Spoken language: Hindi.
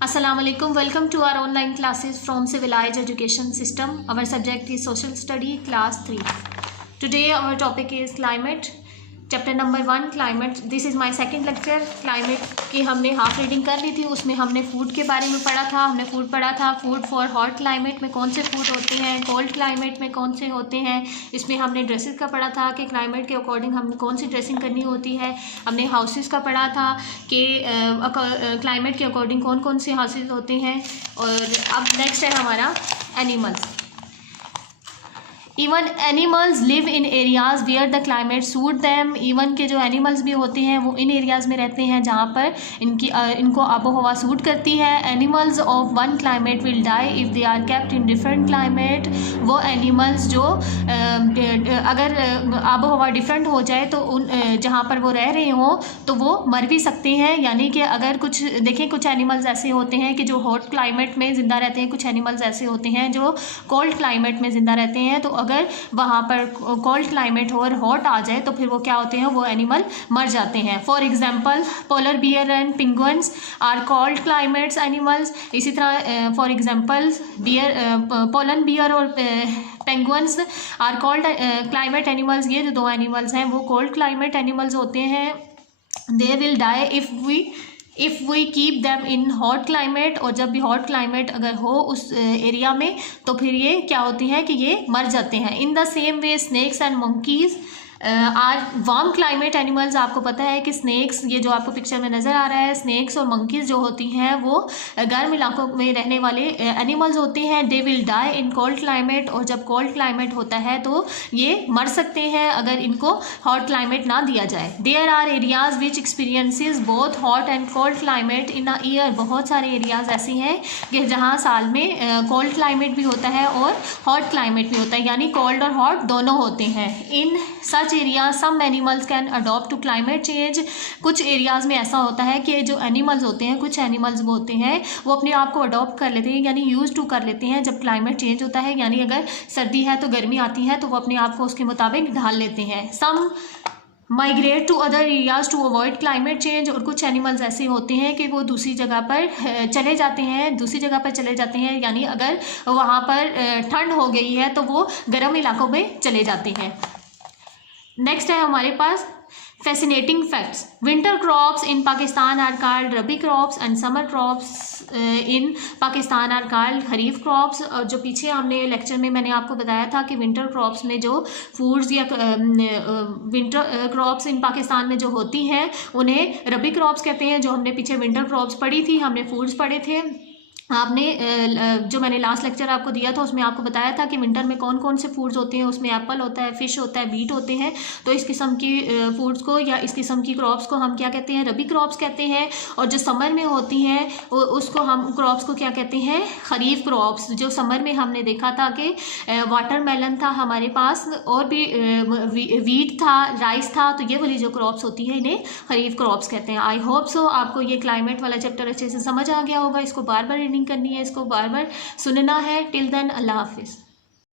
Assalamu alaikum. Welcome to our online classes from Civilized Education System. Our subject is Social Study, Class 3. Today our topic is Climate. Chapter number 1 climate. This is my second lecture. Climate की हमने हाफ रीडिंग कर ली थी. उसमें हमने फूड के बारे में पढ़ा था. हमने फूड पढ़ा था. फूड फॉर हॉट क्लाइमेट में कौन से फूड होते हैं, कोल्ड क्लाइमेट में कौन से होते हैं. इसमें हमने ड्रेसेस का पढ़ा था कि क्लाइमेट के अकॉर्डिंग हमने कौन सी ड्रेसिंग करनी होती है. हमने हाउसेस का पढ़ा था कि क्लाइमेट के अकॉर्डिंग कौन कौन से हाउसेस होते हैं. और अब नेक्स्ट है हमारा animals. Even animals live in areas where the climate suit them. Even के जो एनिमल्स भी होते हैं वो इन एरियाज़ में रहते हैं जहाँ पर इनको आबो हवा सूट करती है. Animals of one climate will die if they are kept in different climate. वो एनिमल्स जो अगर आबो हवा डिफरेंट हो जाए तो उन जहाँ पर वो रह रहे हों तो वो मर भी सकते हैं. यानी कि अगर कुछ देखें, कुछ एनिमल्स ऐसे होते हैं कि जो हॉट क्लाइमेट में ज़िंदा रहते हैं, कुछ एनिमल्स ऐसे होते हैं जो कोल्ड क्लाइमेट में ज़िंदा रहते हैं. तो अगर वहाँ पर कोल्ड क्लाइमेट और हॉट आ जाए तो फिर वो क्या होते हैं, वो एनिमल मर जाते हैं. For example polar bear and penguins are cold climates animals. इसी तरह फॉर एग्जांपल पोलर बियर और penguins are cold climate animals. ये जो दो एनिमल्स हैं वो कोल्ड क्लाइमेट एनिमल्स होते हैं. They will die if we keep them in hot climate. और जब भी हॉट क्लाइमेट अगर हो उस एरिया में तो फिर ये क्या होती हैं कि ये मर जाते हैं. In the same way snakes and monkeys are warm climate animals. आपको पता है कि स्नैक्स, ये जो आपको पिक्चर में नज़र आ रहा है, स्नैक्स और मंकीज़ जो होती हैं वो गर्म इलाकों में रहने वाले एनिमल्स होते हैं. They will die in cold climate. और जब कोल्ड क्लाइमेट होता है तो ये मर सकते हैं अगर इनको हॉट क्लाइमेट ना दिया जाए. There are areas which experiences both hot and cold climate in a year. बहुत सारे एरियाज़ ऐसे हैं कि जहाँ साल में कोल्ड क्लाइमेट भी होता है और हॉट क्लाइमेट भी होता है, यानी कोल्ड और हॉट दोनों होते हैं. इन such area some animals can adopt to climate change. कुछ एरियाज़ में ऐसा होता है कि जो एनिमल्स होते हैं, कुछ एनिमल्स वो होते हैं वो अपने आप को अडॉप्ट कर लेते हैं, यानी यूज टू कर लेते हैं जब क्लाइमेट चेंज होता है. यानी अगर सर्दी है तो गर्मी आती है तो वो अपने आप को उसके मुताबिक ढाल लेते हैं. Some migrate to other areas to avoid climate change. और कुछ एनिमल्स ऐसे होते हैं कि वो दूसरी जगह पर चले जाते हैं, यानी अगर वहाँ पर ठंड हो गई है तो वो गर्म इलाकों में चले जाते हैं. नेक्स्ट है हमारे पास fascinating facts. Winter crops in Pakistan are called rabi crops and summer crops in Pakistan are called kharif crops. और जो पीछे हमने लेक्चर में मैंने आपको बताया था कि विंटर क्रॉप्स में जो फूड्स या विंटर क्रॉप्स इन पाकिस्तान में जो होती हैं उन्हें रबी क्रॉप्स कहते हैं. जो हमने पीछे विंटर क्रॉप्स पढ़ी थी, हमने फूड्स पढ़े थे. आपने जो मैंने लास्ट लेक्चर आपको दिया था उसमें आपको बताया था कि विंटर में कौन कौन से फूड्स होते हैं. उसमें एप्पल होता है, फ़िश होता है, बीट होते हैं. तो इस किस्म की फूड्स को या इस किस्म की क्रॉप्स को हम क्या कहते हैं, रबी क्रॉप्स कहते हैं. और जो समर में होती हैं उसको हम क्रॉप्स को क्या कहते हैं, खरीफ क्रॉप्स. जो समर में हमने देखा था कि वाटरमेलन था हमारे पास और भी वीट था, राइस था. तो ये वाली जो क्रॉप्स होती है इन्हें खरीफ क्रॉप्स कहते हैं. आई होप सो आपको ये क्लाइमेट वाला चैप्टर अच्छे से समझ आ गया होगा. इसको बार बार करनी है, इसको बार बार सुनना है. टिल देन अल्लाह हाफिज़.